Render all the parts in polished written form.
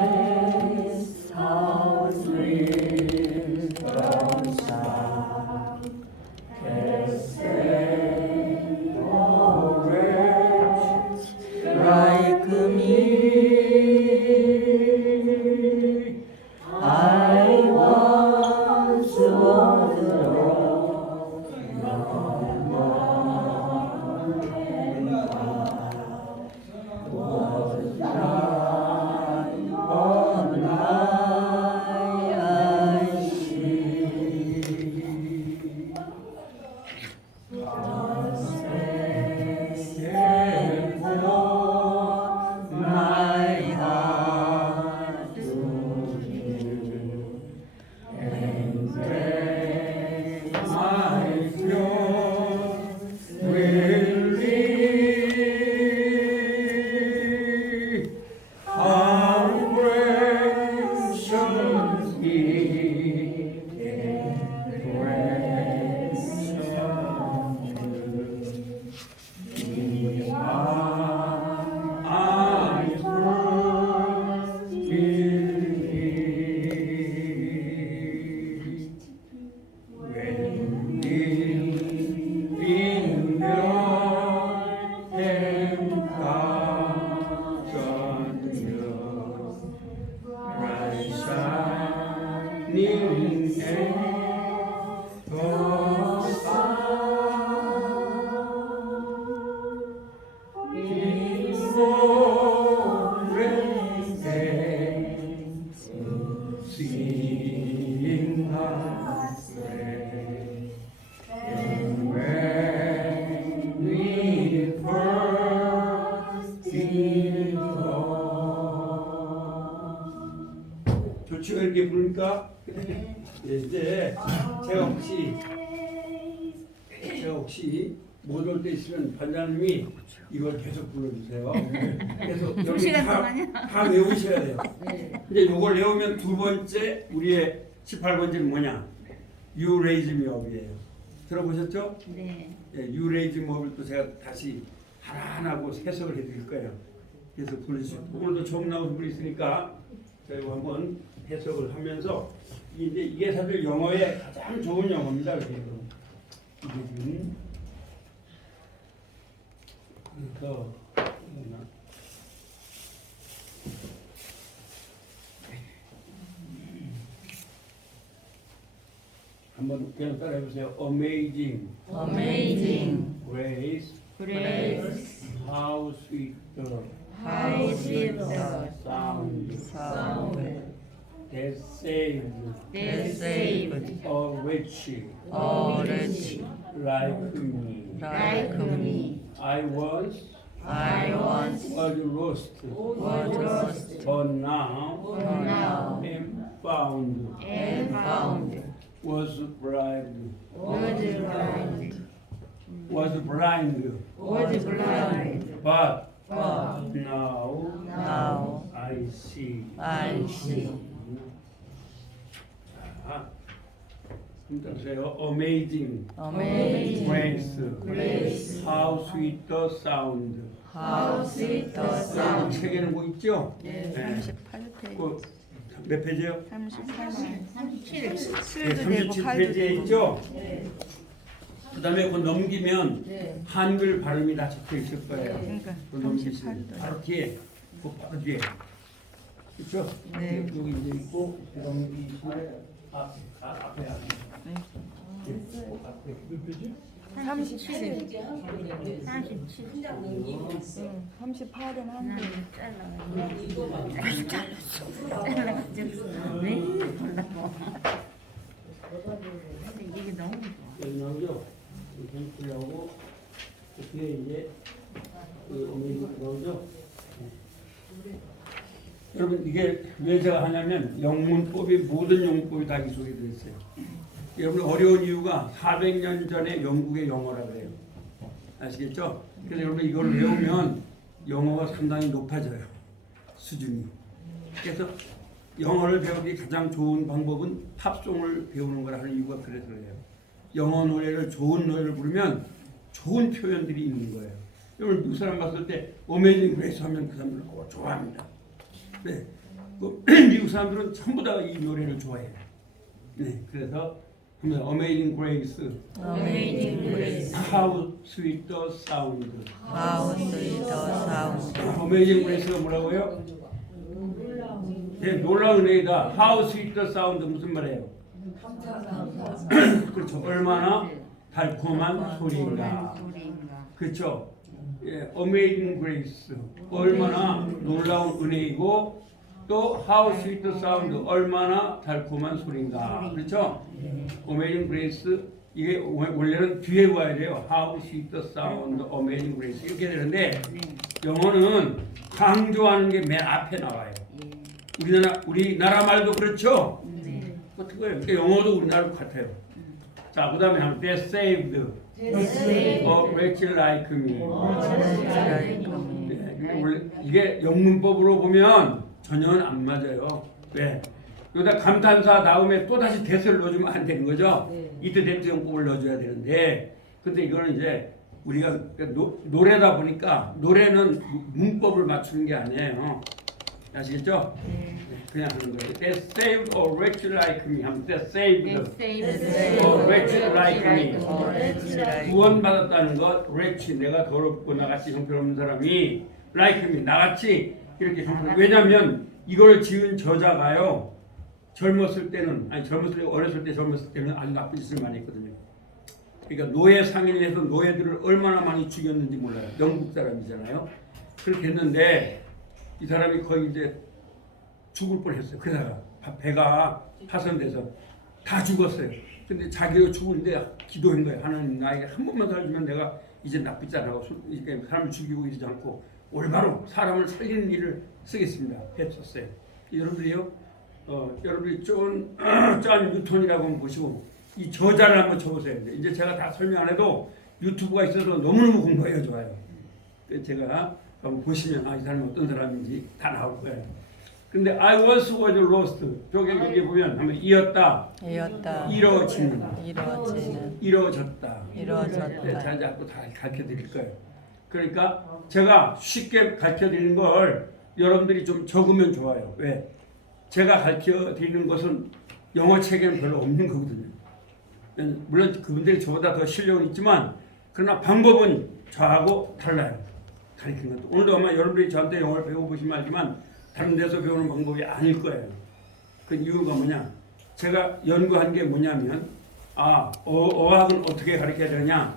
Grace, how sweet the sound that saved a wretch like me. I once was lost, no more can find, was blind, but now I see. The Savior brought my heart to you, and grace my pure will lead. How precious is grace I first believed when in your encounter bright shining and the seeing us pray, and when we first belong. 좋죠? 이렇게 부르니까? 이제 제가 혹시 못 올 때 있으면 반장님이 이걸 계속 불러주세요. 그래서 여기 다 외우셔야 돼요. 근데 이걸 외우면 두 번째 우리의 18번째는 뭐냐? You raise me up이에요. 들어보셨죠? 네. You raise me up을 또 제가 다시 하나하나고 해석을 해드릴 거예요. 그래서 부르시죠. 오늘도 처음 나오신 분이 있으니까 저희가 한번 해석을 하면서 이게 사실 영어의 가장 좋은 영어입니다. 이게 지금 그래서 한번 그냥 따라해보세요. Amazing, Amazing grace, grace, how sweet the how sweet the sound sound that saved that saved a wretch a wretch like me. like me. I once was lost, lost, but now but now am found. and found, Was blind, was blind, but but now I see. I see. 힘들으세요. Amazing, Amazing grace, how sweet the sound. how sweet the sound. 책에는 뭐 있죠? 네, 38페이지. 몇 페이지요? 38만 37. 네, 37페이지에 있죠? 그 다음에 그거 넘기면 한글 발음이 다 적혀 있을 거예요. 그러니까 그거 넘기시면 바로 뒤에, 그 바로 뒤에. 그렇죠? 네. 여기 이제 있고, 넘기시면 앞에. 네. 앞에 몇 페이지? 37. 38은 한 개. 잘랐어. 왜 몰라고. 이게 너무 좋아. 여기 나오죠? 펜슬하고 그 뒤에 이제 그 어메이징 나오죠? 네. 여러분 이게 왜 제가 하냐면 영문법이 모든 영문법이 다 이 속에 들어있어요. 여러분 어려운 이유가 400년 전에 영국의 영어라 그래요. 아시겠죠? 그래서 여러분 이걸 외우면 영어가 상당히 높아져요. 수준이. 그래서 영어를 배우기 가장 좋은 방법은 팝송을 배우는 거라 하는 이유가 그래서 그래요. 영어 노래를 좋은 노래를 부르면 좋은 표현들이 있는 거예요. 여러분 미국 사람 봤을 때 어메이징 그레이스 하면 그 사람들은 좋아합니다. 네. 미국 사람들은 전부 다 이 노래를 좋아해요. 네. 그래서 Amazing Grace, Amazing Grace, How Sweet the Sound. How sweet the sound. Amazing Grace가 뭐라고요? 네, 놀라운 은혜이다. How Sweet the Sound 무슨 말이에요? 그렇죠. 얼마나 달콤한 소리인가. 소리인가. 그렇죠. 예, Amazing Grace 얼마나 놀라운 은혜이고 또 How Sweet the Sound 얼마나 달콤한 소리인가. 그렇죠. Amazing Grace 이게 원래는 뒤에 와야 돼요. How Sweet the Sound, Amazing Grace 이렇게 되는데 영어는 강조하는 게 맨 앞에 나와요. 우리나라 말도 그렇죠. 어떻게 그러니까 영어도 우리나라 같아요. 자, 그다음에 하면 That saved a wretch like me. 네, 원래 이게 영문법으로 보면 전혀 안 맞아요. 왜? 여기다 감탄사 다음에 또 다시 대서를 넣어주면 안 되는 거죠. 이때 대표 용법을 넣어줘야 되는데, 근데 이거는 이제 우리가 노래다 보니까 노래는 문법을 맞추는 게 아니에요. 아시겠죠? 네, 그냥 하는 거예요. That saved a wretch like me. 하면 That saved a wretch like me. 구원받았다는 것, wretch, 내가 더럽고 나같이 형편없는 사람이 like me, 나같이 이렇게 형편. 왜냐하면 이걸 지은 저자가요. 젊었을 때는 어렸을 때 젊었을 때는 아주 나쁜 짓을 많이 했거든요. 그러니까 노예 상인에서 노예들을 얼마나 많이 죽였는지 몰라요. 영국 사람이잖아요. 그렇게 했는데 이 사람이 거의 이제 죽을 뻔했어요. 그러다가 배가 파손돼서 다 죽었어요. 근데 자기가 죽는데 기도한 거예요. 하나님 나에게 한 번만 살주면 내가 이제 나쁜 짓 안 하고 사람을 죽이고 이러지 않고 올바로 사람을 살리는 일을 쓰겠습니다. 했었어요. 여러분들이요, 여러분이 존 뉴턴이라고 한번 보시고 이 저자를 한번 쳐보세요. 이제 제가 다 설명 안 해도 유튜브가 있어서 너무너무 공부해요. 좋아요. 제가 한번 보시면 이 사람이 어떤 사람인지 다 나올 거예요. 근데 I once was lost. 저기 여기 보면 한번 이었다, 이뤄지는, 이뤄졌다. 네, 제가 자꾸 다 가르쳐 드릴 거예요. 그러니까 제가 쉽게 가르쳐 드리는 걸 여러분들이 좀 적으면 좋아요. 왜? 제가 가르쳐 드리는 것은 영어 책에는 별로 없는 거거든요. 물론 그분들이 저보다 더 실력은 있지만 그러나 방법은 저하고 달라요. 가르치는 것도. 오늘도 아마 여러분들이 저한테 영어를 배워보시면 알지만 다른 데서 배우는 방법이 아닐 거예요. 그 이유가 뭐냐? 제가 연구한 게 뭐냐면 어학은 어떻게 가르쳐야 되냐?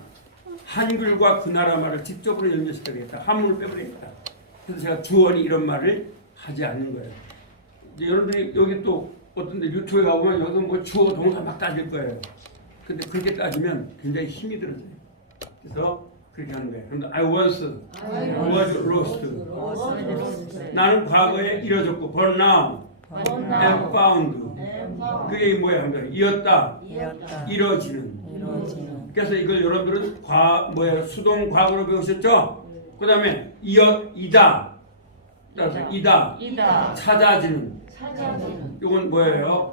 한글과 그 나라 말을 직접으로 연결시켜야 되겠다. 한문을 빼버리겠다. 그래서 제가 주어니 이런 말을 하지 않는 거예요. 이제 여러분들이 여기 또 어떤 데 유튜브에 가보면 여기서 뭐 주어 동사 막 따질 거예요. 근데 그렇게 따지면 굉장히 힘이 들어져요. 그래서 그렇게 하는 거예요. 그런데 I was lost. 나는 과거에 이뤄졌고 but now am found. 그게 뭐야 하는 거예요. 이었다. 이뤄지는. 그래서 이걸 여러분들은 수동 과거로 배우셨죠? 그 다음에 이다. 이다. 찾아지는. 이건 뭐예요?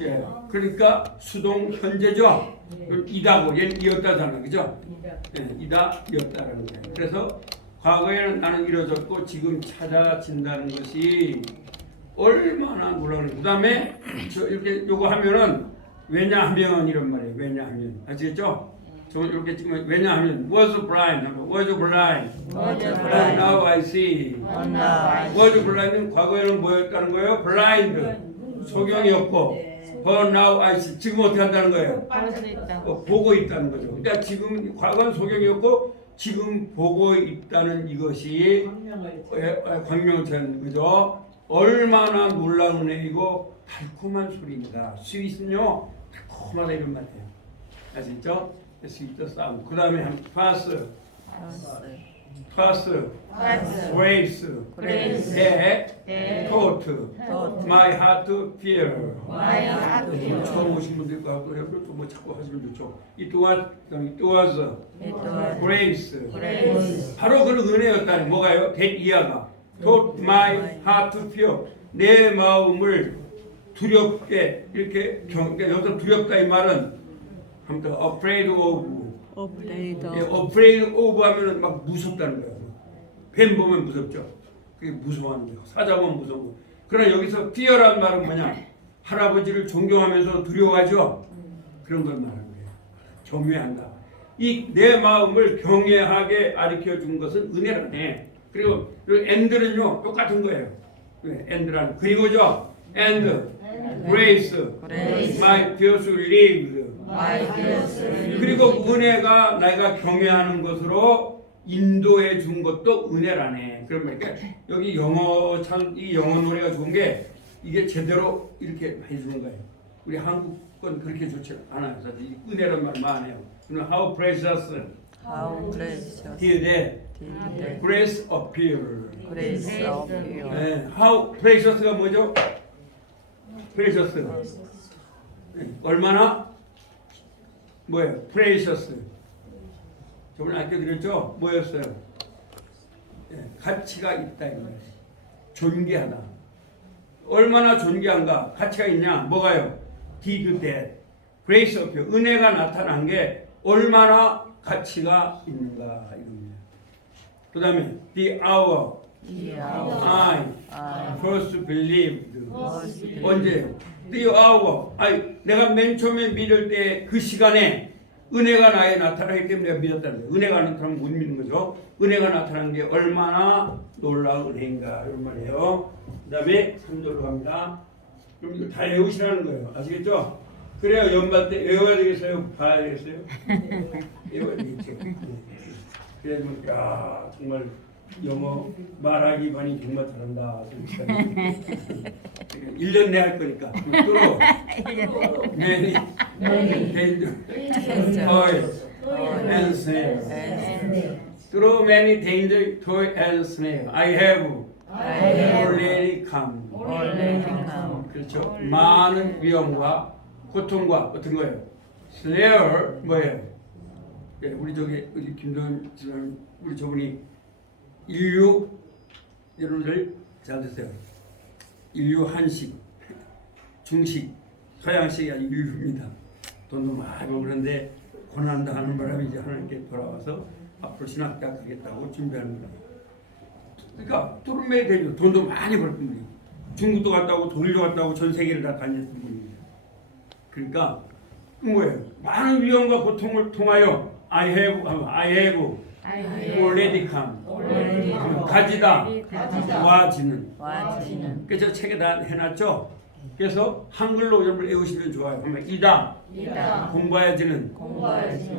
예. 그러니까 수동 현재죠. 이다고 얘는 이었다잖아, 그죠? 예, 이다, 이었다라는 거예요. 그래서 과거에는 나는 이뤄졌고 지금 찾아진다는 것이 얼마나 놀라운. 그다음에 이렇게 요거 하면은 왜냐하면 이런 말이에요. 왜냐하면 아시겠죠? 저는 이렇게 찍으면 왜냐하면 was blind, now I see. was blind은 과거에는 뭐였다는 거예요? blind, 소경이었고. but now I see. 지금 어떻게 한다는 거예요? 보고 있다는 거죠. 그러니까 지금 과거는 소경이었고 지금 보고 있다는 이것이 광명천, 그죠? 얼마나 놀라운 은혜이고 달콤한 소리입니다. 스윗은요 달콤하다 이런 말이에요. 아시죠? 스윗 사운드. 그 다음에 한 파스, grace, thought, my heart fear. 처음 오신 분들과 또 뭐 자꾸 하시면 좋죠. It was grace. 바로 그런 은혜였다는 뭐가요? 이하가 thought my heart fear. 내 마음을 두렵게 이렇게 그러니까 여기서 두렵다 이 말은 아무튼 afraid of 하면은 막 무섭다는 거예요. 뱀 보면 무섭죠. 그게 무서워하는 거예요. 사자면 무서운 거. 그러나 여기서 fear란 말은 뭐냐? 할아버지를 존경하면서 두려워하죠. 그런 걸 말하는 거예요. 경외한다. 이 내 마음을 경외하게 가르쳐 준 것은 은혜라네. 그리고 and는요 똑같은 거예요. and란 그리고죠. and grace, my fears relieved. 그리고 은혜가 내가 경외하는 것으로 인도해 준 것도 은혜라네. 그러면 여기 영어 이 영어 노래가 좋은 게 이게 제대로 이렇게 해주는 거예요. 우리 한국 건 그렇게 좋지 않아요. 사실 은혜란 말 많아요. 그러면 how precious did the grace appear. 네, how precious가 뭐죠? precious. 네, 얼마나 뭐예요? precious. 저번에 아까 드렸죠? 뭐였어요? 네, 가치가 있다 이거예요. 존귀하다. 얼마나 존귀한가? 가치가 있냐? 뭐가요? did that grace appear. 은혜가 나타난 게 얼마나 가치가 있는가 이겁니다. 그 다음에 the hour I first believed. 언제? The hour. 내가 맨 처음에 믿을 때 그 시간에 은혜가 나에 나타나기 때문에 내가 믿었다는 거예요. 은혜가 나타나면 못 믿는 거죠. 은혜가 나타난 게 얼마나 놀라운 은혜인가 이런 말이에요. 그 다음에 3절로 갑니다. 그럼 이거 다 외우시라는 거예요. 아시겠죠? 그래야 연말 때 외워야 되겠어요? 봐야 되겠어요? 외워야 되겠죠. 그래야지만 야 정말 영어 말하기 반이 정말 잘한다. 1년 내 할 거니까. 또 many danger, toil and snare. Through many danger, toil and snare, I have already come. 그렇죠. 많은 위험과 고통과 어떤 거예요? snare 뭐예요? 예, 우리 김동현 지금 우리 저분이 인류 여러분들 잘 드세요. 인류 한식, 중식, 서양식이 아니고 인류입니다. 돈도 많이 벌고 그런데 고난당하는 바람에 이제 하나님께 돌아와서 앞으로 신학대학 가겠다고 준비하는 거예요. 그러니까 뚜루메이 되죠. 돈도 많이 벌 분이에요. 중국도 갔다 오고 독일도 갔다 오고 전 세계를 다 다녔던 분이에요. 그러니까 뭐예요? 많은 위험과 고통을 통하여 I have already come. 가지다. 와지는. 그래서 책에 다 해놨죠. 그래서 한글로 여러분 외우시면 좋아요. 그러면 이다. 공부하여지는.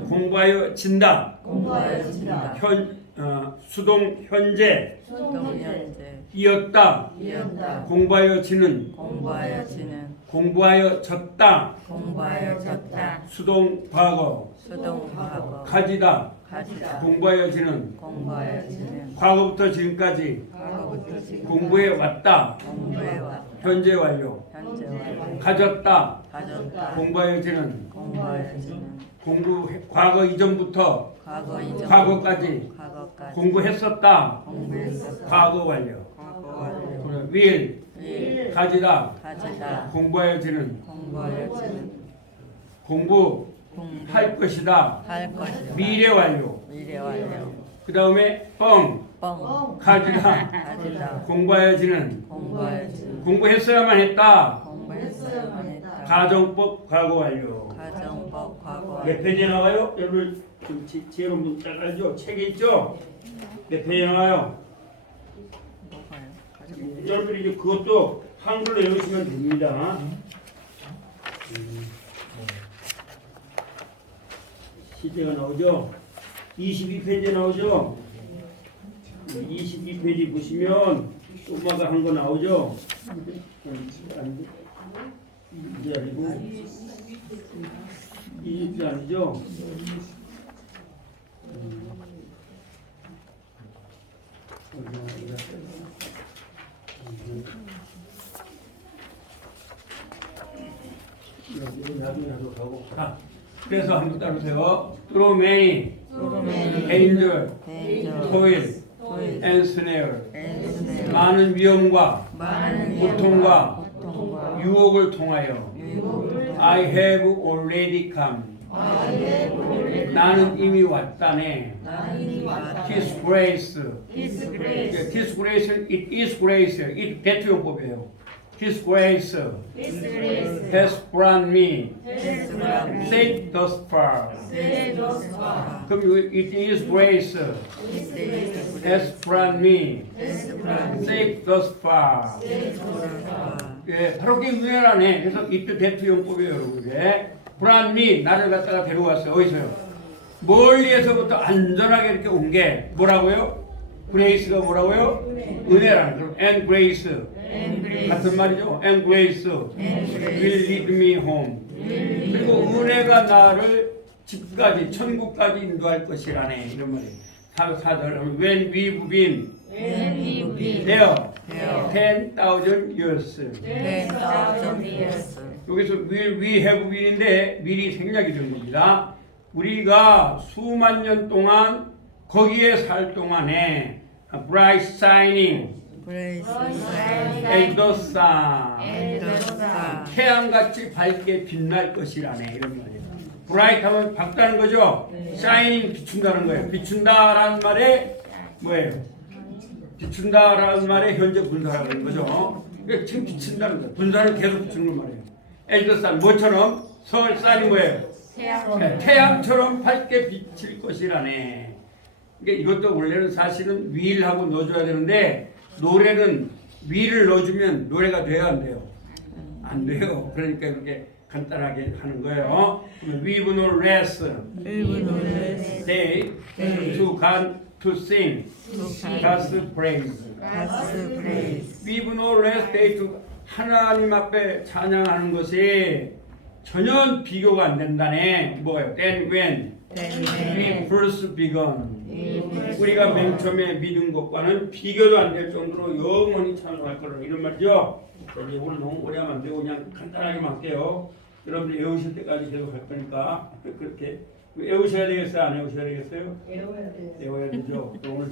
공부하여진다. 수동 현재. 이었다. 공부하여지는. 공부하여졌다. 수동 과거. 가지다. 공부하여지는. 과거부터 지금까지. 공부해 왔다. 현재 완료. 가졌다. 공부하여지는. 과거 이전부터. 과거까지. 공부했었다. 과거 완료. will. 가지다. 공부하여지는. 공부할 것이다. 미래 완료. 그 다음에 가지다. 공부하여지는. 공부했어야만 했다. 가정법 과거 완료. 몇 페이지에 나와요? 여러분 지혜로운 잘 알죠? 책에 있죠? 몇 페이지에 나와요? 여러분이 이제 그것도 한글로 외우시면 됩니다. 시제가 나오죠? 22페이지에 나오죠? 22페이지 보시면 엄마가 한 거 나오죠? 이게 아니고 이게 아니죠? 나도 가고 그래서 한번 따르세요. Through many danger, toil and snare. 많은 위험과 고통과 유혹을 통하여 I have already come. 나는 이미 왔다네. His grace. His grace. His grace, it is grace. 이 대투용법이에요. His grace His grace. has brought me Has brought me safe thus far. thus far. 그럼 it is grace has brought me safe thus far. 예, 바로 그게 은혜라네. 그래서 이때 대투용법이에요, 여러분. 예. brought me, 나를 갖다가 데려왔어요. 어디서요? 멀리에서부터 안전하게 이렇게 온 게 뭐라고요? grace가 뭐라고요? 은혜라는 거예요. and grace. 같은 말이죠. and grace will lead me home. 그리고 은혜가 나를 집까지 천국까지 인도할 것이라네. 이런 말이에요. 4절 when we've been there 10,000 years. 10,000 years. 여기서 we have been인데 미리 생략이 된 겁니다. 우리가 수만 년 동안 거기에 살 동안에 bright shining Praise and the sun and the sun. 태양같이 밝게 빛날 것이라네. 이런 말이에요. bright 하면 밝다는 거죠. shining 비춘다는 거예요. 비춘다라는 말에 뭐예요? 비춘다라는 말에 현재 분사라는 거죠. 그러니까 지금 비춘다는 거예요. 분사는 계속 비추는 말이에요. and the sun 뭐처럼? sun이 뭐예요? 네, 태양처럼 밝게 비칠 것이라네. 그러니까 이것도 원래는 사실은 will하고 넣어줘야 되는데 노래는 will을 넣어주면 노래가 돼야 안 돼요? 안 돼요. 그러니까 이렇게 간단하게 하는 거예요. We've no rest day to God to sing God's praise. God's praise. We've no rest day to 하나님 앞에 찬양하는 것이 전혀 비교가 안 된다네. 뭐예요? Then when we first begun. 우리가 맨 처음에 믿은 것과는 비교도 안 될 정도로 영원히 찬송할 거라 이런 말이죠. 이제 오늘 너무 오래 하면 안 되고 그냥 간단하게만 할게요. 여러분들 외우실 때까지 계속 할 거니까 그렇게 외우셔야 되겠어요? 안 외우셔야 되겠어요? 외워야 되죠. 오늘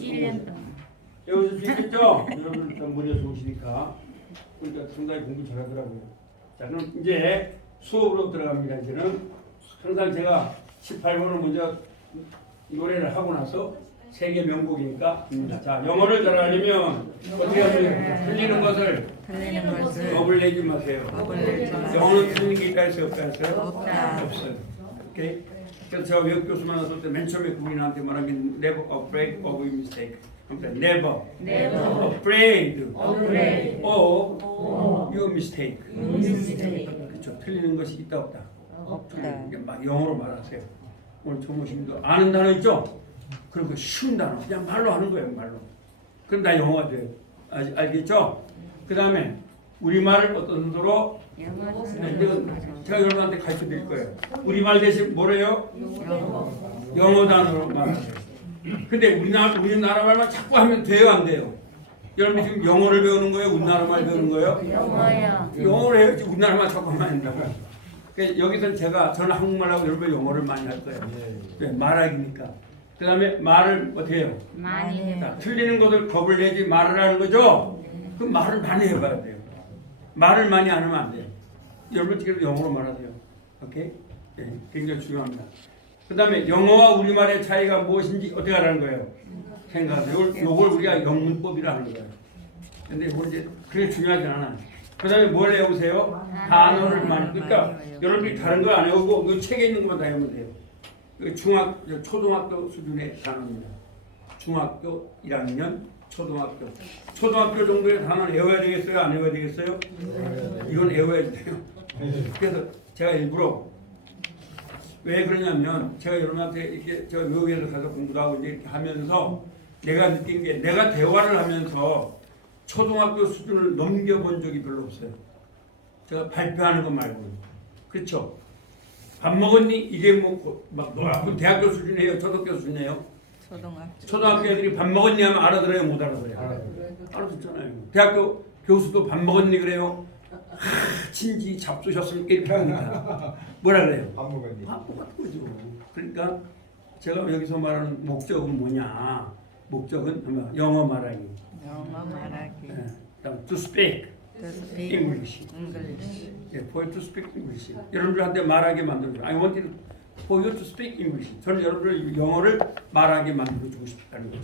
외우실 수 있겠죠? 여러분 좀 머리가 좋으시니까. 그러니까 상당히 공부 잘하더라고요. 자 그럼 이제 수업으로 들어갑니다. 이제는 항상 제가 18번을 먼저 노래를 하고 나서 세계 명곡이니까 자 영어를 잘하려면 어떻게 하면 틀리는 것을 겁을 내지 마세요. 영어는 틀리는 게 있다 했어요? 없다 했어요? 없어요. 오케이? 그래서 제가 외국 교수 만났을 때 맨 처음에 국민한테 말한 게 never afraid of mistake. never afraid of your mistake. 그렇죠. 틀리는 것이 있다 없다. 막 영어로 말하세요. 오늘 조모님도 아는 단어 있죠? 그런 거 쉬운 단어 그냥 말로 하는 거예요. 말로. 그럼 다 영어가 돼요. 알겠죠? 그 다음에 우리말을 어떤 정도로 제가 여러분한테 가르쳐 드릴 거예요. 우리말 대신 뭐래요? 영어 단어로 말하세요. 근데 우리나라 말만 자꾸 하면 돼요? 안 돼요? 여러분 지금 영어를 배우는 거예요? 우리나라 말 배우는 거예요? 영어를 해야지 우리나라 말 자꾸 하면 안 된다고요. 그러니까 여기서 저는 한국말하고 여러분 영어를 많이 할 거예요. 네, 말하기니까. 그 다음에 말을 어떻게 해요? 많이 해요. 틀리는 것을 겁을 내지 말을 하는 거죠? 그럼 말을 많이 해봐야 돼요. 말을 많이 안 하면 안 돼요. 여러분 지금 영어로 말하세요. 오케이? 네, 굉장히 중요합니다. 그 다음에 영어와 우리말의 차이가 무엇인지 어떻게 하라는 거예요? 생각하세요. 이걸 우리가 영문법이라는 거예요. 근데 뭐 이제 그게 중요하지 않아요. 그 다음에 뭘 외우세요? 단어를 많이. 그러니까 여러분들이 다른 거 안 외우고 이 책에 있는 것만 다 외우면 돼요. 초등학교 수준의 단어입니다. 중학교 1학년, 초등학교 정도의 단어는 외워야 되겠어요? 안 외워야 되겠어요? 이건 외워야 돼요. 그래서 제가 일부러 왜 그러냐면 제가 여러분한테 이렇게 제가 외국에서 가서 공부도 하고 이제 이렇게 하면서 내가 느낀 게 내가 대화를 하면서 초등학교 수준을 넘겨본 적이 별로 없어요. 제가 발표하는 거 말고는. 그렇죠? 밥 먹었니? 이게 막 대학교 수준이에요? 초등학교 수준이에요? 초등학교 애들이 밥 먹었니 하면 알아들어요? 못 알아들어요? 알아듣잖아요. 대학교 교수도 밥 먹었니 그래요? 친지 잡수셨으니까 이렇게 하니까 뭐라 그래요? 밥 먹었니? 밥 먹었는 거죠. 그러니까 제가 여기서 말하는 목적은 뭐냐? 목적은 영어 말하기. To speak English. For to speak English. 여러분들한테 말하게 만들어줘. I want you for you to speak English. 저는 여러분을 영어를 말하게 만들어주고 싶다는 거죠.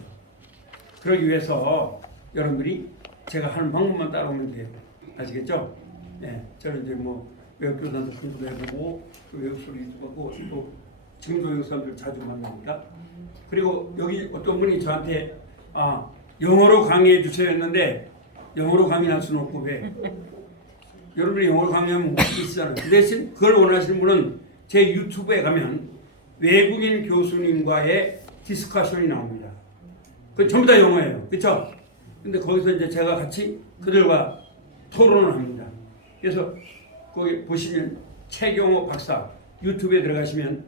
그러기 위해서 여러분들이 제가 하는 방법만 따라오면 돼요. 아시겠죠? 네, 저는 이제 뭐 외국 교사도 공부도 해보고 외국 소리도 하고 또 지금도 외국 사람들 자주 만나니까. 그리고 여기 어떤 분이 저한테 영어로 강의해 주셔야 했는데 영어로 강의할 수는 없고 왜? 여러분이 영어로 강의하면 못 쓰시잖아요. 그 대신 그걸 원하시는 분은 제 유튜브에 가면 외국인 교수님과의 디스커션이 나옵니다. 그 전부 다 영어예요. 그렇죠? 근데 거기서 이제 제가 같이 그들과 토론을 합니다. 그래서 거기 보시면 최경호 박사 유튜브에 들어가시면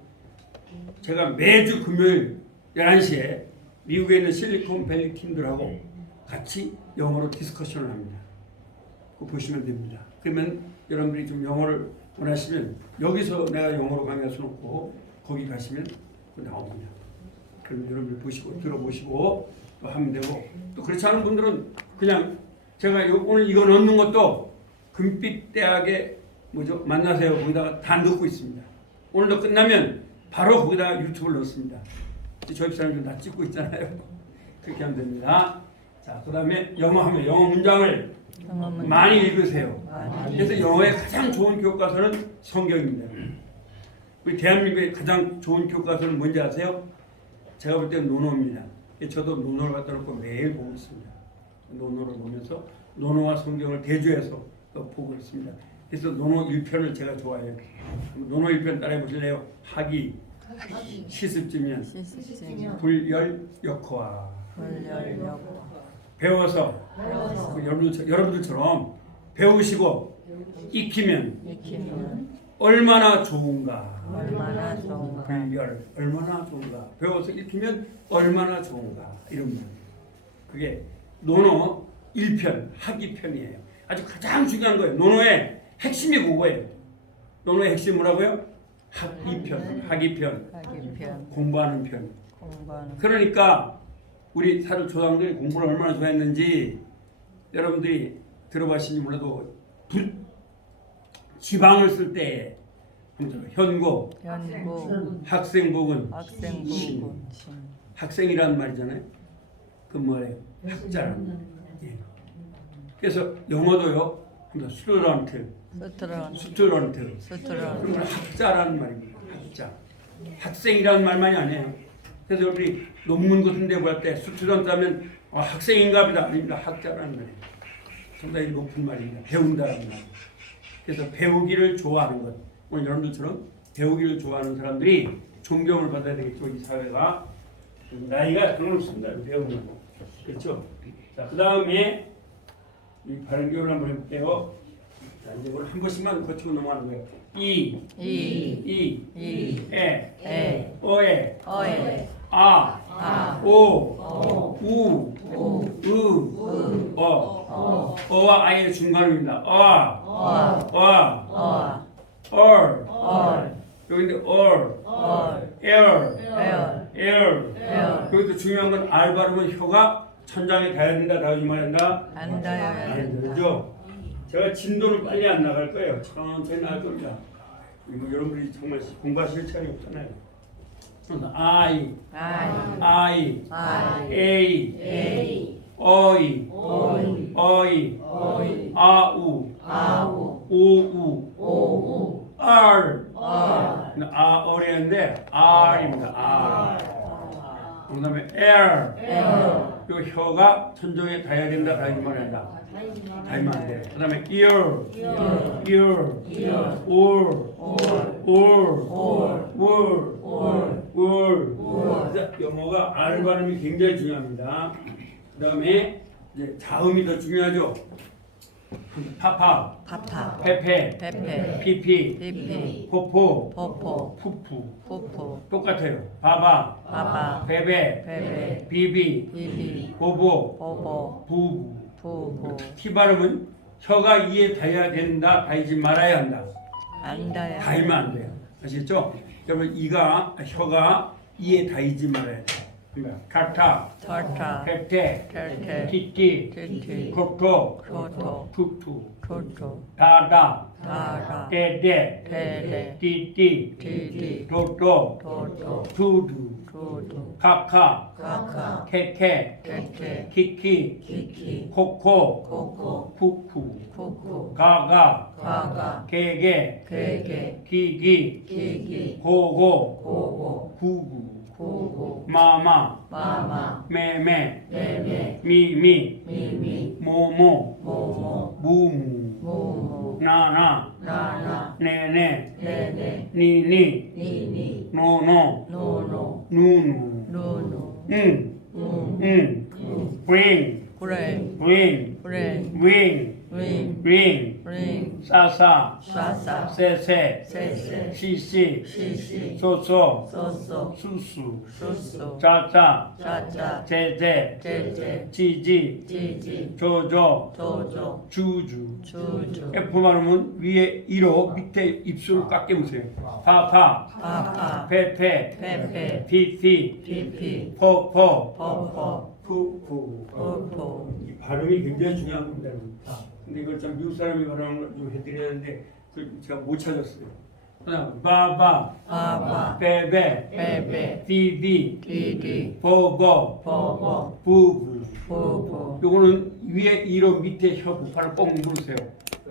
제가 매주 금요일 11시에 미국에 있는 실리콘밸리 팀들하고 같이 영어로 디스커션을 합니다. 그거 보시면 됩니다. 그러면 여러분들이 좀 영어를 원하시면 여기서 내가 영어로 강의할 수는 없고 거기 가시면 나옵니다. 그럼 여러분들 보시고 들어보시고 또 하면 되고 또 그렇지 않은 분들은 그냥 제가 오늘 이거 넣는 것도 금빛대학에 만나세요. 거기다가 다 넣고 있습니다. 오늘도 끝나면 바로 거기다가 유튜브를 넣습니다. 저희 사람들 다 찍고 있잖아요. 그렇게 하면 됩니다. 자, 그 다음에 영어하면 영어 문장을 많이 읽으세요. 그래서 영어의 가장 좋은 교과서는 성경입니다. 우리 대한민국의 가장 좋은 교과서는 뭔지 아세요? 제가 볼 때는 논어입니다. 저도 논어를 갖다 놓고 매일 보고 있습니다. 논어를 보면서 논어와 성경을 대조해서 보고 있습니다. 그래서 논어 1편을 제가 좋아해요. 논어 1편 따라해 보실래요? 하기, 시습지면, 불열역화. 배워서 여러분들처럼 배우시고 익히면 얼마나 좋은가. 불열 얼마나 좋은가. 배워서 익히면 얼마나 좋은가. 이런 말. 그게 논어 1편, 하기편이에요. 아주 가장 중요한 거예요. 논어의 핵심이 그거예요. 논어의 핵심이 뭐라고요? 하기편. 공부하는 편. 그러니까 우리 사료 조상들이 공부를 얼마나 좋아했는지 여러분들이 들어보신지 몰라도 지방을 쓸 때 현고, 학생복은 학생이라는 말이잖아요. 그 뭐예요? 학자라는. 예. 그래서 영어도요. 스튜던트. 그러면 학자라는 말입니다. 학자. 학생이라는 말만이 아니에요. 그래서 우리 논문 같은 데 볼 때 스튜던트 하면 학생인가 보다. 아닙니다. 학자라는 말이에요. 상당히 높은 말입니다. 배운다라는 말. 그래서 배우기를 좋아하는 것. 오늘 여러분들처럼 배우기를 좋아하는 사람들이 존경을 받아야 되겠죠. 이 사회가. 나이가 그런 없습니다. 배우는 거. 그렇죠? 자, 그 다음에 이 발음교를 한번 해볼게요. 자, 이제 이걸 한 번씩만 거치고 넘어가는 거예요. 에, 어에, 오, 우, 어와 아의 중간입니다. 여기인데 air. 여기도 중요한 건 R 발음은 혀가 천장에 닿아야 된다, 닿지 말아야 된다. 안 되죠. 제가 진도는 빨리 안 나갈 거예요. 천천히 나갈 겁니다. 이거 여러분들이 정말 공부하실 시간이 없잖아요. I, A, 어이, 아우, 오우, R. 어려운데 R입니다. R. 그다음에 air. 이 혀가 천정에 닿아야 된다, 닿지 말아야 된다. 닿으면 안 돼. 그다음에 ear, 영어가 R 발음이 굉장히 중요합니다. 그다음에 이제 자음이 더 중요하죠. 파파, 페페, 피피, 포포, 푸푸. 똑같아요. 바바, 베베, 비비, 보보, 부부. T 발음은 혀가 이에 닿아야 된다, 닿지 말아야 한다. 닿으면 안 돼요. 아시겠죠? 여러분 혀가 이에 닿지 말아야 돼요. 타타, 타타, 테테, 테테, 티티, 티티, 토토, 토토, 투투, 토토, 다다, 다다, 데데, 데데, 띠띠, 디디, 도도, 도도, 두두, 두두, 카카, 카카, 케케, 케케, 키키, 키키, 코코, 코코, 푸푸, 쿠쿠, 가가, 가가, 게게, 게게, 기기, 기기, 고고, 고고, 구구, 구구, 마마, 마마, 메메, 메메, 미미, 미미, 모모, 모모, 무무, 모모, 나나, 나나, 네네, 네네, 니니, 니니, 노노, 노노, 누누, 노노, 응, bring, 브레인, bring, 브레인, ring, ring, ring, ring, 싸싸, 싸싸, 세세, 세세, 시시, 시시, 소소, 소소, 수수, 수수, 짜짜, 짜짜, 제제, 제제, 지지, 지지, 조조, 조조, 주주. 주주, F 발음은 위에 1호, 밑에 입술을 꽉 깨무세요. 파파, 파파, 페페, 페페, 피피, 피피, 포포, 포포, 푸푸. 포포, 이 발음이 굉장히 중요한 겁니다. 근데 이걸 참 미국 사람이 발음을 좀 해드려야 되는데 그걸 제가 못 찾았어요. 그냥 바바, 바바, 베베, 베베, 디디, 디디, 보보, 보보, 부부. 부부, 요거는 위에 1호 밑에 혀 부파를 꼭 누르세요.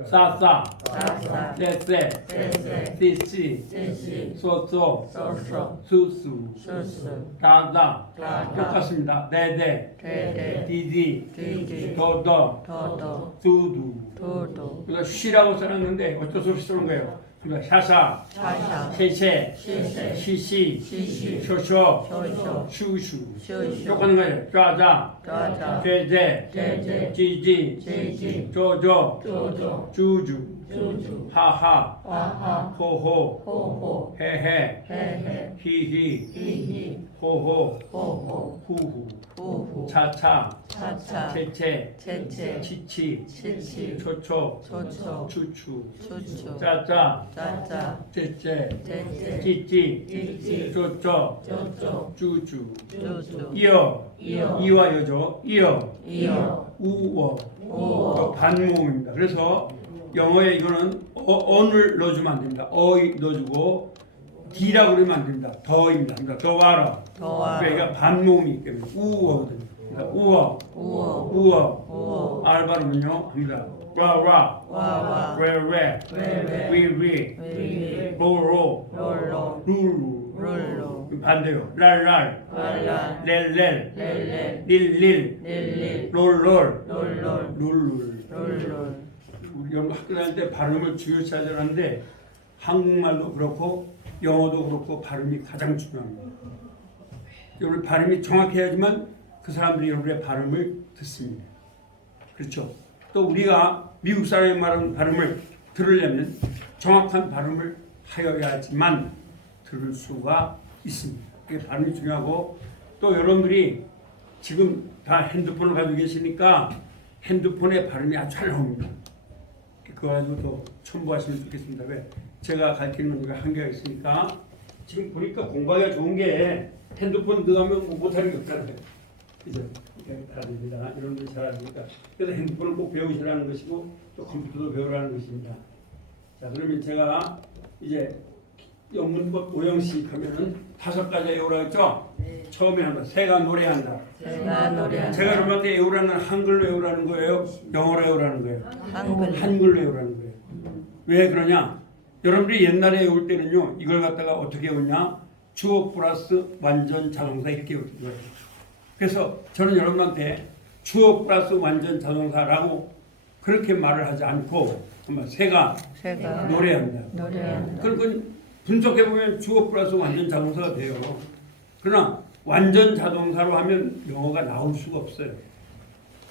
싸싸, 싸싸, 세세, 세세, 시시, 시시, 소소, 소소, 수수, 수수, 다다. 다다, 똑같습니다. 네네, 데데, 디디, 디디, 도도, 도도, 두두. 도도, 그러니까 쉬라고 써놨는데 어쩔 수 없이 쓰는 거예요. 그러니까 샤샤, 샤샤, 셰셰, 시세, 시시, 시시, 쇼쇼, 쇼쇼, 슈슈. 슈슈, 똑같은 거예요. 짜자, 짜자, 제제, 제제, 지지, 지지, 조조, 조조, 주주, 주주, 하하, 하하, 호호, 호호, 헤헤, 헤헤, 히히, 히히, 호호, 호호, 후후, 후후, 차차, 차차, 채채, 채채, 치치, 치치, 초초, 초초, 추추, 추추, 짜짜, 짜짜, 째째, 째째, 찌찌, 찌찌, 쪼쪼, 쪼쪼, 주주, 주주, 이어, 이어, 이와 여조, 이어, 이어, 우어, 우어, 또 반모음입니다. 그래서 영어에 이거는 어를 넣어주면 안 됩니다. 어이 넣어주고 D라고 그러면 안 됩니다. 더입니다. 그러니까 더와라. 더와라. 그러니까 반모음이기 때문에 우어거든요. 그러니까 우어, 우어, 우어, 우어, 알 발음은요 합니다. 와와, 와와, 왜왜, 왜왜, 위위, 위위, 로로, 롤로, 룰루. 룰루, 반대요. 랄랄, 랄랄, 렐렐, 렐렐, 릴릴, 릴릴, 롤롤, 롤롤, 룰룰. 롤롤, 우리 영어 학교 다닐 때 발음을 중요시 하자는데 한국말도 그렇고 영어도 그렇고 발음이 가장 중요합니다. 여러분 발음이 정확해야지만 그 사람들이 여러분의 발음을 듣습니다. 그렇죠? 또 우리가 미국 사람이 말하는 발음을 들으려면 정확한 발음을 하여야지만 들을 수가 있습니다. 그게 발음이 중요하고 또 여러분들이 지금 다 핸드폰을 가지고 계시니까 핸드폰의 발음이 아주 잘 나옵니다. 그거 가지고 더 첨부하시면 좋겠습니다. 왜? 제가 가르치는 문제가 한계가 있으니까 지금 보니까 공부하기가 좋은 게 핸드폰 들어가면 못하는 게 없잖아요. 그죠? 다 됩니다. 여러분들 잘 아니까. 그래서 핸드폰을 꼭 배우시라는 것이고 또 컴퓨터도 배우라는 것입니다. 자, 그러면 제가 이제 영문법 5형식 하면은 5가지 외우라 했죠? 네. 처음에 한다. 새가 노래한다. 새가 노래한다. 제가 여러분한테 외우라는 한글로 외우라는 거예요? 영어로 외우라는 거예요? 한글로 외우라는 거예요. 왜 그러냐? 여러분들이 옛날에 외울 때는요, 이걸 갖다가 어떻게 외우냐? 주어 플러스 완전 자동사 이렇게 외우는 거예요. 그래서 저는 여러분한테 주어 플러스 완전 자동사라고 그렇게 말을 하지 않고 정말 새가 노래한다. 노래한다. 그건 분석해 보면 주어 플러스 완전 자동사가 돼요. 그러나 완전 자동사로 하면 영어가 나올 수가 없어요.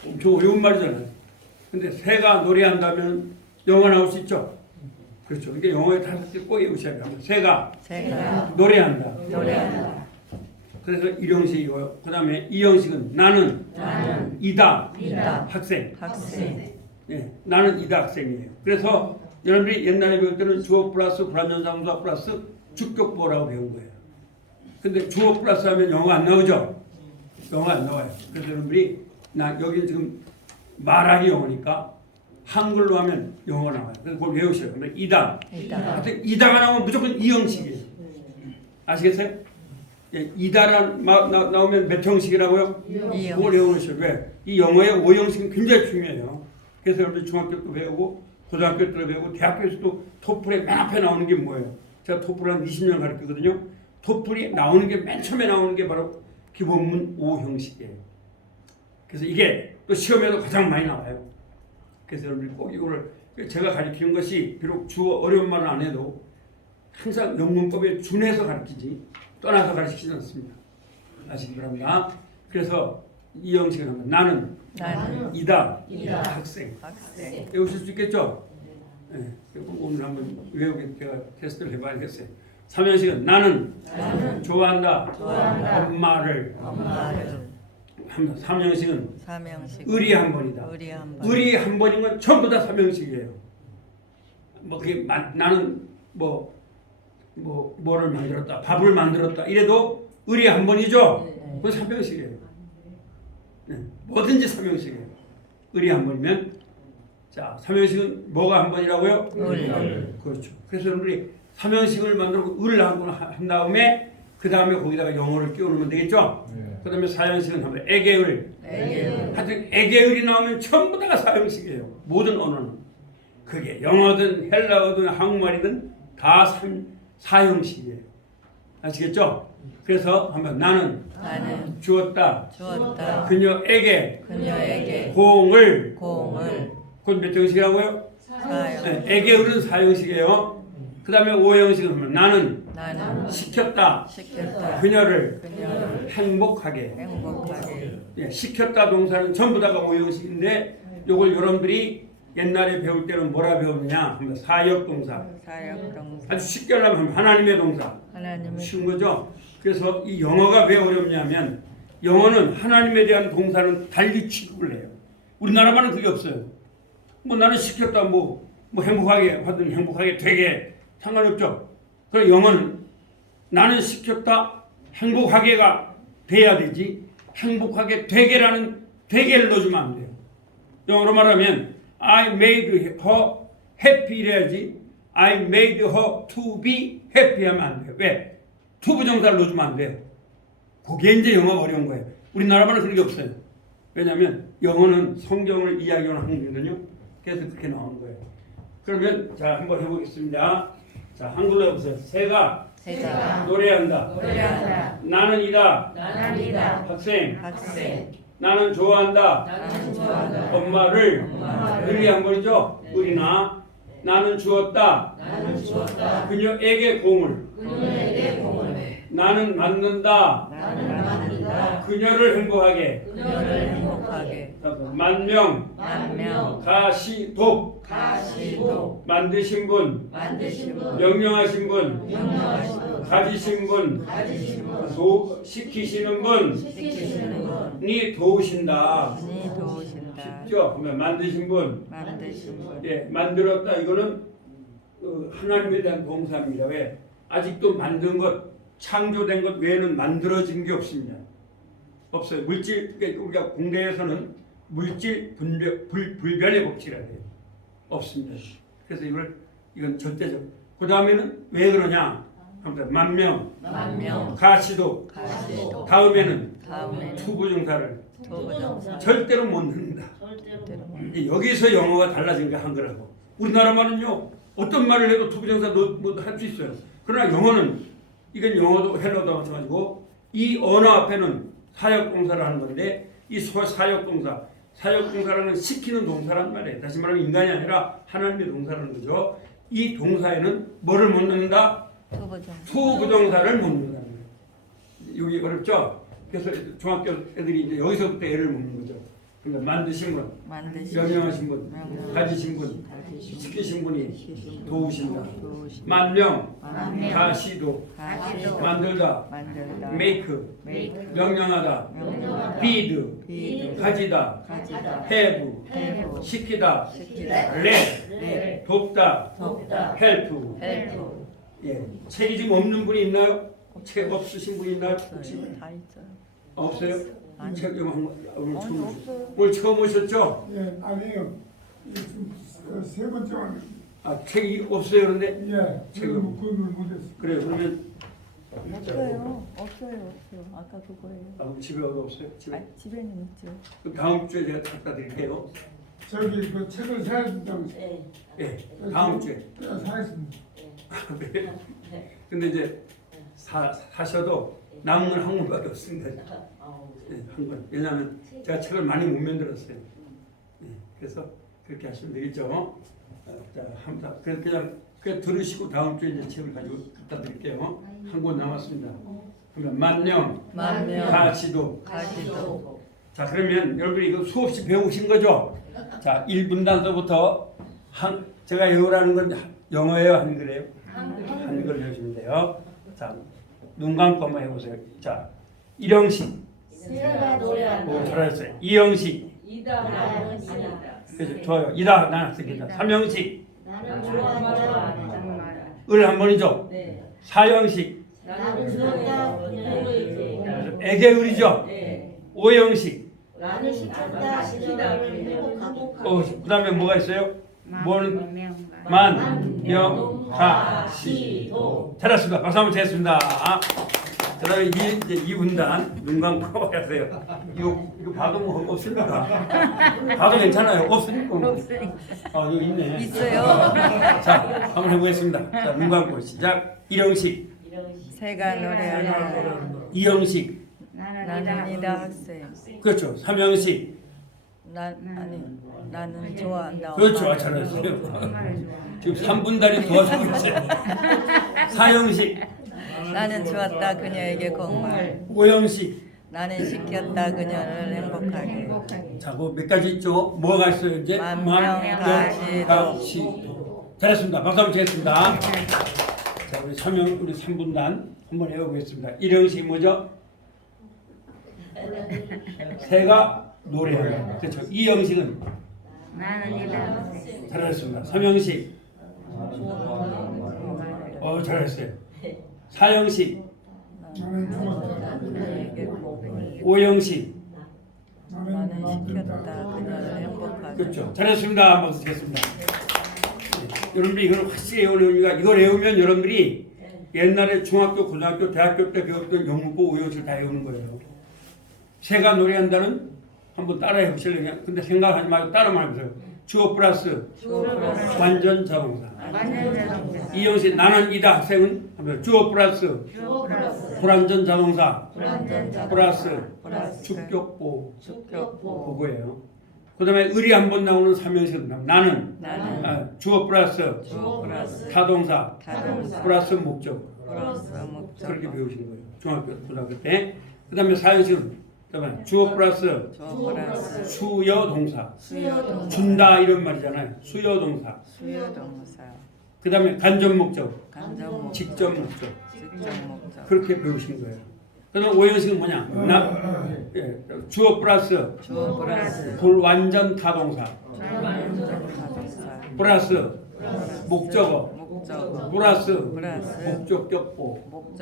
엄청 어려운 말이잖아요. 근데 새가 노래한다면 영어가 나올 수 있죠. 그렇죠. 이게 영어에 다섯 개 꼭 외우셔야 돼요. 새가 노래한다. 노래한다. 그래서 1형식이고요. 그 다음에 2형식은 나는 이다. 학생. 예, 나는 이다 학생이에요. 그래서 여러분들이 옛날에 배울 때는 주어 플러스 불완전자동사 플러스 주격보라고 배운 거예요. 근데 주어 플러스 하면 영어가 안 나오죠. 영어가 안 나와요. 그래서 여러분들이 여기 지금 말하기 영어니까 한글로 하면 영어가 나와요. 그래서 그걸 외우셔요. 근데 이다. 하여튼 이다가 나오면 무조건 이 형식이에요. 아시겠어요? 예, 이다란 나오면 몇 형식이라고요? 그걸 외우셔요. 왜? 이 영어의 5형식은 굉장히 중요해요. 그래서 여러분들 중학교 때도 배우고 고등학교 때도 배우고 대학교에서도 토플에 맨 앞에 나오는 게 뭐예요? 제가 토플을 한 20년 가르치거든요. 토플이 나오는 게 맨 처음에 나오는 게 바로 기본문 5형식이에요. 그래서 이게 또 시험에도 가장 많이 나와요. 그래서 여러분들 꼭 이거를 제가 가르치는 것이 비록 주어 어려운 말은 안 해도 항상 영문법에 준해서 가르치지 떠나서 가르치지 않습니다. 아시기 바랍니다. 그래서 이 형식을 하면 나는 이다. 학생. 외우실 수 있겠죠? 네. 오늘 한번 외우게 제가 테스트를 해봐야겠어요. 3형식은 나는 좋아한다. 엄마를. 3형식은 의리 한 번이다. 의리 한 번인 건 전부 다 3형식이에요. 뭐 그게 나는 뭐를 만들었다, 밥을 만들었다 이래도 의리 한 번이죠. 그건 3형식이에요. 네. 뭐든지 3형식이에요. 의리 한 번이면 자 3형식은 뭐가 한 번이라고요? 그렇죠. 그래서 우리 3형식을 만들고 의를 한 다음에 그 다음에 거기다가 영어를 끼워놓으면 되겠죠. 그 다음에 4형식은 하면 애계의. 하여튼 애계의이 나오면 전부 다가 4형식이에요. 모든 언어는. 그게 영어든 헬라어든 한국말이든 다 4형식이에요. 아시겠죠? 그래서 한번 나는 주었다. 그녀에게 공을. 그건 몇 형식이라고요? 4형. 애계의는 4형식이에요. 그 다음에 5형식은 하면 나는 시켰다. 그녀를 행복하게. 예, 시켰다 동사는 전부 다가 5형식인데 요걸 여러분들이 옛날에 배울 때는 뭐라 배웠느냐 하면 사역동사. 아주 쉽게 하려면 하나님의 동사. 쉬운 거죠. 그래서 이 영어가 왜 어렵냐면 영어는 하나님에 대한 동사는 달리 취급을 해요. 우리나라만은 그게 없어요. 뭐 나는 시켰다 뭐 행복하게 하든 행복하게 되게 상관없죠. 그럼 영어는 나는 시켰다 행복하게가 돼야 되지 행복하게 되게라는 되게를 넣어주면 안 돼요. 영어로 말하면 I made her happy 이래야지 I made her to be happy 하면 안 돼요. 왜? 투부정사를 넣어주면 안 돼요. 그게 이제 영어가 어려운 거예요. 우리나라만은 그런 게 없어요. 왜냐하면 영어는 성경을 이야기하는 한국이거든요. 그래서 그렇게 나오는 거예요. 그러면 자 한번 해보겠습니다. 자 한글로 해보세요. 새가 노래한다. 나는 이다. 학생. 나는 좋아한다. 엄마를. 의리 한 번이죠. 의리나 나는 주었다. 그녀에게 공을. 나는 만든다. 그녀를 행복하게. 만명. 가시독. 만드신 분. 명령하신 분. 가지신 분. 시키시는 분이 도우신다. 쉽죠? 그러면 만드신 분. 예, 만들었다. 이거는 하나님에 대한 동사입니다. 왜? 아직도 만든 것, 창조된 것 외에는 만들어진 게 없습니다. 없어요. 물질, 우리가 공대에서는 물질 불변의 법칙이라 해요. 없습니다. 그래서 이건 절대적. 그 다음에는 왜 그러냐? 아무튼 만명, 가시도. 다음에는 투부정사를 절대로 못 넣는다. 여기서 영어가 달라진 게 한 거라고. 우리나라 말은요 어떤 말을 해도 투부정사 할 수 있어요. 그러나 영어는 이건 영어도 헬라어도 마찬가지고 이 언어 앞에는 사역동사를 하는 건데 이 사역동사라는 시키는 동사란 말이에요. 다시 말하면 인간이 아니라 하나님의 동사라는 거죠. 이 동사에는 뭐를 못 넣는다? 투부정사를 못 넣는다는 거예요. 여기 어렵죠? 그래서 중학교 애들이 이제 여기서부터 애를 먹는 거죠. 그러니까 만드신 분, 명령하신 분, 가지신 분, 시키신 분이 도우신다. 만명, 가시도, 만들다, make, 명령하다, feed, 가지다, have, 시키다, let, 돕다, help. 예, 책이 지금 없는 분이 있나요? 책 없으신 분이 있나요? 혹시? 다 있어요. 없어요? 책 좀 오늘 아니 처음 없어요. 오늘 처음 오셨죠? 예, 아니에요. 이 지금 세 번째 왔는데. 아 책이 없어요 그런데 예, 지금 구입을 못했어. 그래요 그러면 없어요. 아까 그거예요. 집에 어디 없어요? 집에 아, 집에는 있죠. 그럼 다음 주에 제가 갖다 드릴게요. 저기 그 책을 사야 된다고. 예 다음 주에. 사겠습니다. 네. 근데 이제 사셔도 남은 건 한 권밖에 없습니다. 네, 한 권. 왜냐하면 제가 책을 많이 못 만들었어요. 네, 그래서 그렇게 하시면 되겠죠. 자, 합니다. 그냥 들으시고 다음 주에 이제 책을 가지고 갖다 드릴게요. 한 권 남았습니다. 그러면 만명, 가시도. 자, 그러면 여러분이 이거 수없이 배우신 거죠? 자, 1분단서부터 제가 외우라는 건 영어예요, 한글이에요? 한글 배우시면 돼요. 자, 눈 감고 한번 해보세요. 자, 일형식. 오, 잘하셨어요. 이형식. 그래서 좋아요. 이다 나눴습니다. 삼형식. 을 한 번이죠. 사형식. 애개을이죠. 오형식. 그다음에 뭐가 있어요? 만명가시도. 잘했습니다. 박수 한번 치겠습니다. 그다음에 이제 2분단 눈 감고 하세요. 이거 봐도 뭐 없습니까? 봐도 괜찮아요. 없으니까. 이거 있네. 있어요. 자, 한번 해보겠습니다. 자, 눈 감고 시작. 1형식, 새가 노래하는 이형식, 나는 이다 학생. 그렇죠. 3형식, 나는 좋아한다. 그렇죠. 잘했어요. 지금 3분단이 도와주고 있어요. 4형식, 나는 좋았다 그녀에게 공말. 5형식. 나는 시켰다 그녀를 행복하게. 자, 그 몇 가지 있죠? 뭐가 있어요 이제? 만명가시도. 잘했습니다. 박수 한번 치겠습니다. 자, 우리 3분단 한번 해보겠습니다. 1형식 뭐죠? 새가 노래하는. 그렇죠. 2형식은 잘했습니다. 3형식. 잘했어요. 4형식. 나는 좋았다. 5형식. 나는 시켰다 그녀를 행복하게. 그렇죠. 잘했습니다. 한번 쓰겠습니다. 네. 여러분들이 이걸 확실히 외우니까 이걸 외우면 여러분들이 옛날에 중학교, 고등학교, 대학교 때 배웠던 영문법 5형식을 다 외우는 거예요. 새가 노래한다는 한번 따라해 보실래요? 근데 생각하지 말고 따라만 해보세요. 주어 플러스 완전 자동사. 이 형식 나는 이다 학생은 하면 주어 플러스 불완전 자동사 플러스 주격보 그거예요. 그다음에 을이 한 번 나오는 3형식은 나는 주어 플러스 타동사 플러스 목적 그렇게 배우신 거예요. 중학교 고등학교 때. 그다음에 4형식은 주어 플러스 수여 동사 준다 이런 말이잖아요. 수여 동사. 그다음에 간접 목적, 직접 목적 그렇게 배우신 거예요. 그다음 5형식은 뭐냐? 주어 플러스 불완전 타동사 플러스 목적어 플러스 목적격보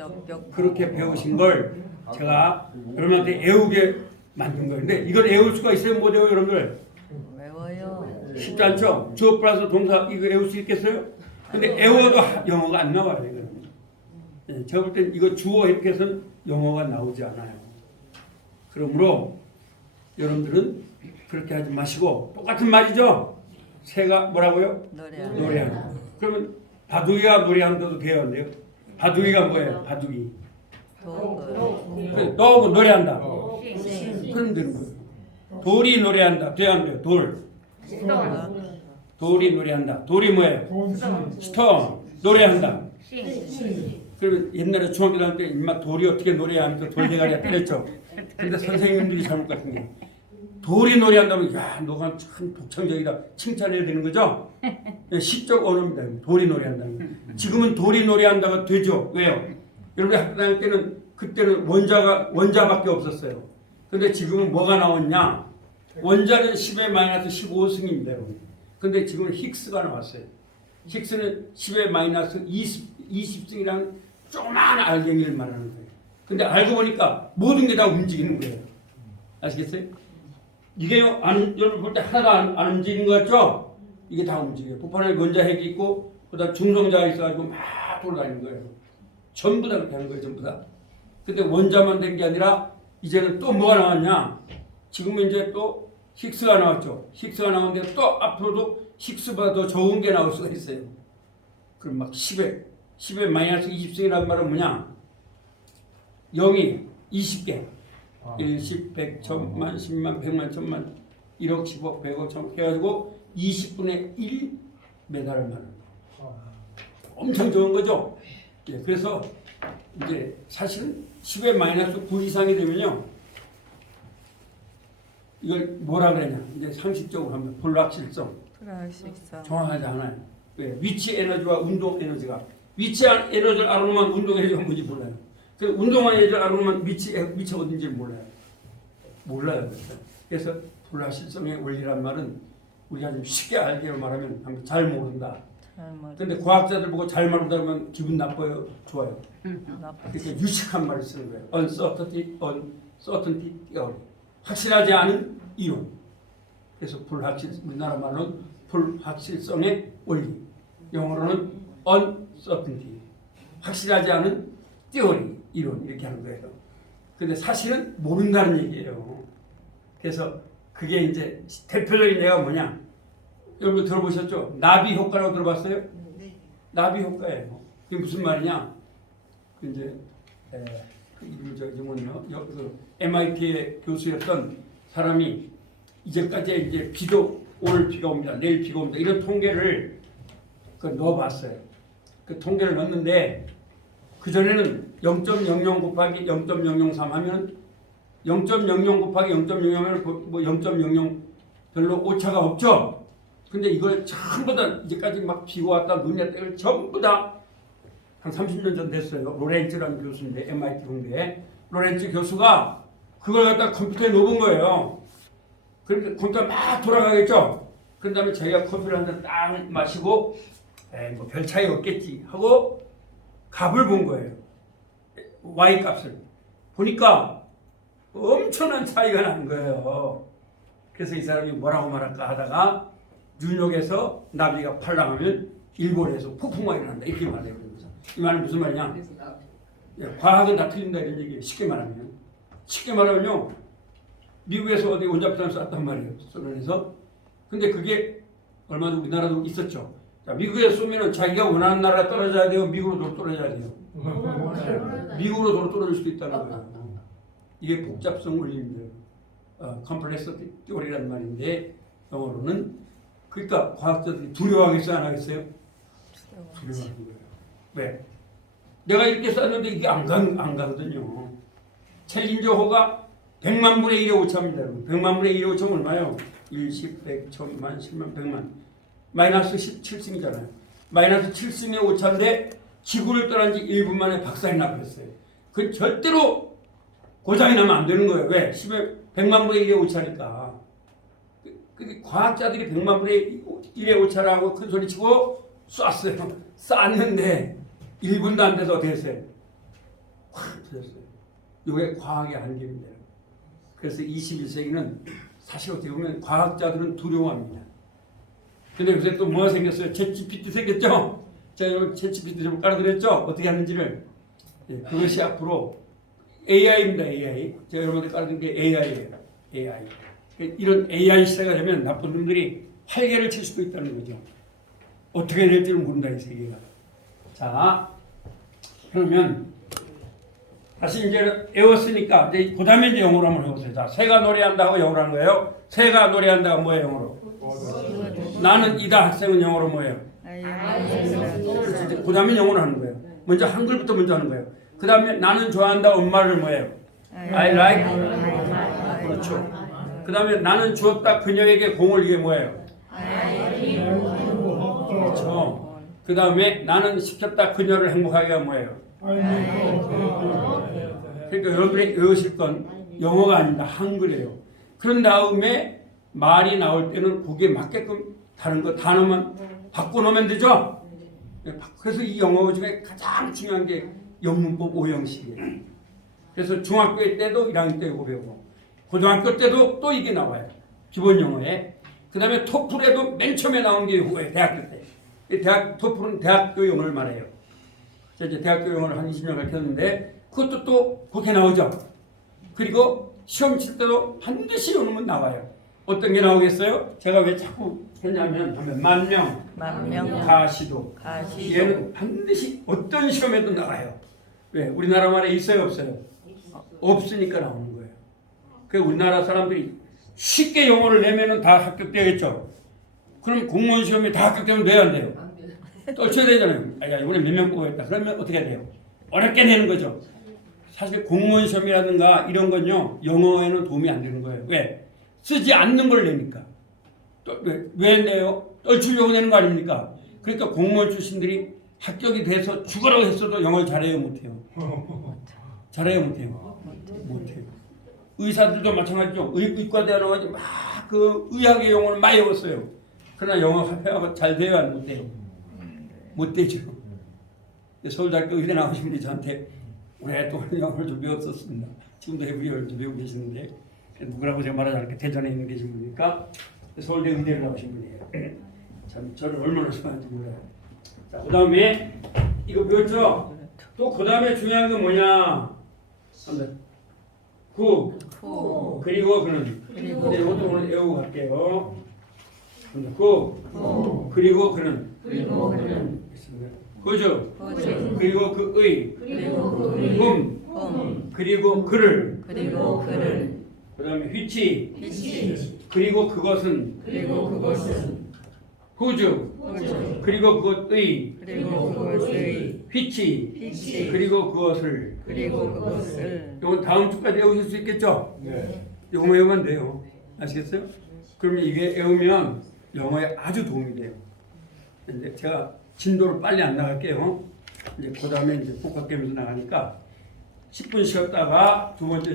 그렇게 배우신 걸 제가 여러분한테 외우게 만든 거예요. 근데 이걸 외울 수가 있어요? 못 외워요, 여러분들? 외워요. 쉽지 않죠? 주어 플러스 동사 이거 외울 수 있겠어요? 근데 외워도 영어가 안 나와요. 이거. 제가 볼 땐 이거 주어 이렇게 해서는 영어가 나오지 않아요. 그러므로 여러분들은 그렇게 하지 마시고 똑같은 말이죠? 새가 뭐라고요? 노래하는. 그러면 바둑이가 노래하는데도 돼야 한대요. 바둑이가 뭐예요? 바둑이. 또 노래한다. 그럼 되는 거예요. 돌이 노래한다. 돼야 안 돼요? 돌이 노래한다. 돌이 뭐예요? 스톤. 노래한다. 그러면 옛날에 중학교 다닐 때 인마 돌이 어떻게 노래하니까 돌대가리가 때렸죠. 근데 선생님들이 잘못 같은 게 돌이 노래한다면 야 너가 참 독창적이다 칭찬해야 되는 거죠. 시적 언어입니다. 돌이 노래한다는 거. 지금은 돌이 노래한다가 되죠. 왜요? 여러분이 학교 다닐 때는 그때는 원자밖에 없었어요. 근데 지금은 뭐가 나왔냐? 원자는 10의 마이너스 15승입니다, 여러분. 근데 지금은 힉스가 나왔어요. 힉스는 10의 마이너스 20승이라는 조그마한 알갱이를 말하는 거예요. 근데 알고 보니까 모든 게 다 움직이는 거예요. 아시겠어요? 이게요, 여러분 볼 때 하나도 안 움직이는 것 같죠? 이게 다 움직여요. 북한에 원자핵이 있고, 그다음 중성자가 있어가지고 막 돌아다니는 거예요. 전부 다 그렇게 하는 거예요, 전부 다. 근데 원자만 된 게 아니라, 이제는 또 뭐가 나왔냐? 지금은 이제 또 힉스가 나왔죠. 힉스가 나왔는데 또 앞으로도 힉스보다 더 좋은 게 나올 수가 있어요. 그럼 막 10에 마이너스 20승이라는 말은 뭐냐? 0이 20개. 1, 10, 100, 1000만, 10만, 100만, 1000만, 1억, 10억, 100억, 1000억 해가지고 20분의 1 메달을 말하는 거예요. 엄청 좋은 거죠? 예, 그래서 이제 사실은 10의 마이너스 9 이상이 되면요. 이걸 뭐라 그러냐? 이제 상식적으로 하면 불확실성. 불확실성. 정확하지 않아요. 왜? 위치 에너지와 운동 에너지가. 위치 에너지를 알아놓으면 운동 에너지가 뭔지 몰라요. 그 운동한 에너지를 알아놓으면 위치가 어딘지 몰라요. 몰라요. 그래서 불확실성의 원리란 말은 우리가 좀 쉽게 알게 말하면 잘 모른다. 근데 과학자들 보고 잘 모른다 그러면 기분 나빠요? 좋아요? 이렇게 유식한 말을 쓰는 거예요. uncertainty theory. 확실하지 않은 이론. 그래서 우리나라 말로는 불확실성의 원리. 영어로는 uncertainty. 확실하지 않은 theory, 이론 이렇게 하는 거예요. 근데 사실은 모른다는 얘기예요. 그래서 그게 이제 대표적인 예가 뭐냐? 여러분 들어보셨죠? 나비 효과라고 들어봤어요? 나비 효과예요. 그게 무슨 말이냐? 이제 그 이름이 저기 뭐냐? 그 MIT의 교수였던 사람이 이제까지 이제 비도 오늘 비가 옵니다, 내일 비가 옵니다 이런 통계를 넣어봤어요. 그 통계를 넣었는데 그 전에는 0.00 곱하기 0.003 하면 0.00 곱하기 0.00은 뭐 0.00 별로 오차가 없죠. 근데 이걸 전부 다 이제까지 막 비가 왔다 눈이 왔다 이걸 전부 다 한 30년 전 됐어요. 로렌츠라는 교수인데 MIT 공대에 로렌츠 교수가 그걸 갖다 컴퓨터에 넣은 거예요. 그러니까 컴퓨터가 막 돌아가겠죠. 그런 다음에 자기가 커피를 한 잔 딱 마시고 뭐 별 차이 없겠지 하고 값을 본 거예요. Y 값을 보니까 엄청난 차이가 나는 거예요. 그래서 이 사람이 뭐라고 말할까 하다가 뉴욕에서 나비가 팔랑하면 일본에서 폭풍과 일어난다 이렇게 말해요. 이 말은 무슨 말이냐? 과학은 다 틀린다 이런 얘기예요. 쉽게 말하면요. 미국에서 어디 원자폭탄을 쐈단 말이에요. 소련에서. 근데 그게 얼마 전 우리나라도 있었죠. 자, 미국에서 쏘면은 자기가 원하는 나라가 떨어져야 돼요. 미국으로 떨어져야 돼요. 미국으로 떨어질 수도 있다는 거예요. 이게 복잡성 원리인데, 컴플렉스 티오리라는 말인데 영어로는 그러니까 과학자들이 두려워하겠어요, 안 하겠어요? 두려워하는 거예요. 왜? 내가 이렇게 쐈는데 이게 안 가거든요. 챌린저호가 100만 분의 1의 오차입니다. 100만 분의 1의 오차는 얼마예요? 1, 10, 100, 1000만, 10만, 100만. 마이너스 17승이잖아요. 마이너스 7승의 오차인데 지구를 떠난 지 1분 만에 박살이 나버렸어요. 그 절대로 고장이 나면 안 되는 거예요. 왜? 100만 분의 1의 오차니까. 과학자들이 100만 분의 1의 오차라고 큰 소리 치고 쐈어요. 쐈는데 1분도 안 돼서 어떻게 했어요? 확 터졌어요. 이게 과학의 한계입니다. 그래서 21세기는 사실 어떻게 보면 과학자들은 두려워합니다. 근데 요새 또 뭐가 생겼어요? 챗GPT 생겼죠? 제가 여기 챗GPT 좀 깔아드렸죠? 어떻게 하는지를. 예, 그것이 앞으로 AI입니다. AI. 제가 여러분들 깔아드린 게 AI예요. AI. 이런 AI 시대가 되면 나쁜 놈들이 활개를 칠 수도 있다는 거죠. 어떻게 될지는 모른다, 이 세계가. 자, 그러면 다시 이제 외웠으니까 이제 그 다음에 이제 영어로 한번 해보세요. 자, 새가 노래한다고 영어로 하는 거예요. 새가 노래한다가 뭐예요, 영어로? 나는 이다 학생은 영어로 뭐예요? 그 다음에 영어로 하는 거예요. 먼저 한글부터 먼저 하는 거예요. 그 다음에 나는 좋아한다 엄마를 뭐예요? I like. 그렇죠. 그 다음에 나는 주었다 그녀에게 공을 이게 뭐예요? 그렇죠. 그 다음에 나는 시켰다 그녀를 행복하게가 뭐예요? 그러니까 여러분이 외우실 건 영어가 아닙니다. 한글이에요. 그런 다음에 말이 나올 때는 거기에 맞게끔 다른 거 단어만 바꿔놓으면 되죠? 그래서 이 영어 중에 가장 중요한 게 영문법 5형식이에요. 그래서 중학교 때도 1학년 때 이거 배우고 고등학교 때도 또 이게 나와요. 기본 영어에. 그 다음에 토플에도 맨 처음에 나온 게 이거예요. 대학교 때. 이 토플은 대학교 영어를 말해요. 그래서 이제 대학교 영어를 한 20년 가르쳤는데 그것도 또 그렇게 나오죠. 그리고 시험 칠 때도 반드시 영어는 나와요. 어떤 게 나오겠어요? 제가 왜 자꾸 했냐면 만명, 가시도. 얘는 반드시 어떤 시험에도 나와요. 왜? 우리나라 말에 있어요, 없어요? 없으니까 나오는 거예요. 그 우리나라 사람들이 쉽게 영어를 내면은 다 합격되겠죠. 그럼 공무원 시험에 다 합격되면 돼야 안 돼요? 떨쳐야 되잖아요. 야, 이번에 몇 명 뽑았다. 그러면 어떻게 돼요? 어렵게 내는 거죠. 사실 공무원 시험이라든가 이런 건요, 영어에는 도움이 안 되는 거예요. 왜? 쓰지 않는 걸 내니까. 왜 내요? 떨치려고 내는 거 아닙니까? 그러니까 공무원 출신들이 합격이 돼서 죽으라고 했어도 영어를 잘해요, 못해요? 잘해요, 못해요? 못해요. 의사들도 마찬가지죠. 의과대학 나와가지고 막 그 의학의 용어를 많이 외웠어요. 그러나 영어 회화가 잘 돼요, 안 못돼요? 못 되죠. 서울대학교 의대 나오신 분이 저한테 오랫동안 영어를 좀 배웠었습니다. 지금도 해부리어를 좀 배우고 계시는데 누구라고 제가 말하지 않을게 대전에 있는 계신 분이니까 서울대 의대를 나오신 분이에요. 참 저를 얼마나 좋아하는지 몰라요. 자, 그 다음에 이거 배웠죠? 또 그 다음에 중요한 건 뭐냐? 구. 그리고 그는. 그리고 이것도 오늘 외우고 갈게요. 구. 그리고 그는. 그죠? 그리고 그의. 그리고 그를. 그 다음에 휘치. 그리고 그것은. 후주. 그리고 그것의. 휘치. 그리고 그것을. 이건 다음 주까지 외우실 수 있겠죠? 네. 이거만 외우면 돼요. 아시겠어요? 그러면 이게 외우면 영어에 아주 도움이 돼요. 이제 제가 진도를 빨리 안 나갈게요. 이제 그 다음에 이제 복합 게임에서 나가니까 10분 쉬었다가 두 번째